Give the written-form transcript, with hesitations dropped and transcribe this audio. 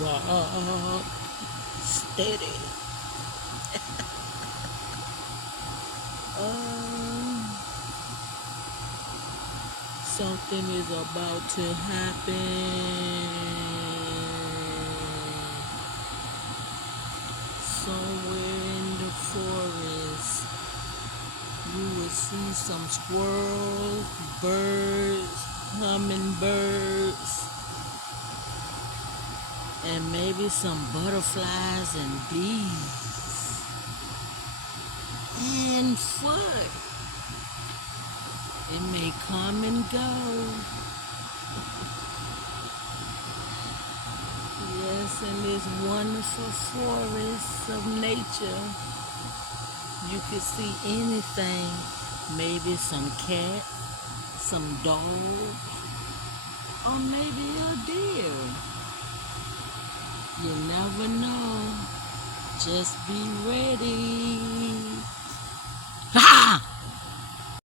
Rock steady. Something is about to happen. Somewhere in the forest, you will see some squirrels, birds, hummingbirds, and maybe some butterflies and bees and foot. It may come and go. Yes, in this wonderful forest of nature, you can see anything. Maybe some cat, some dog, or maybe a deer. You never know. Just be ready.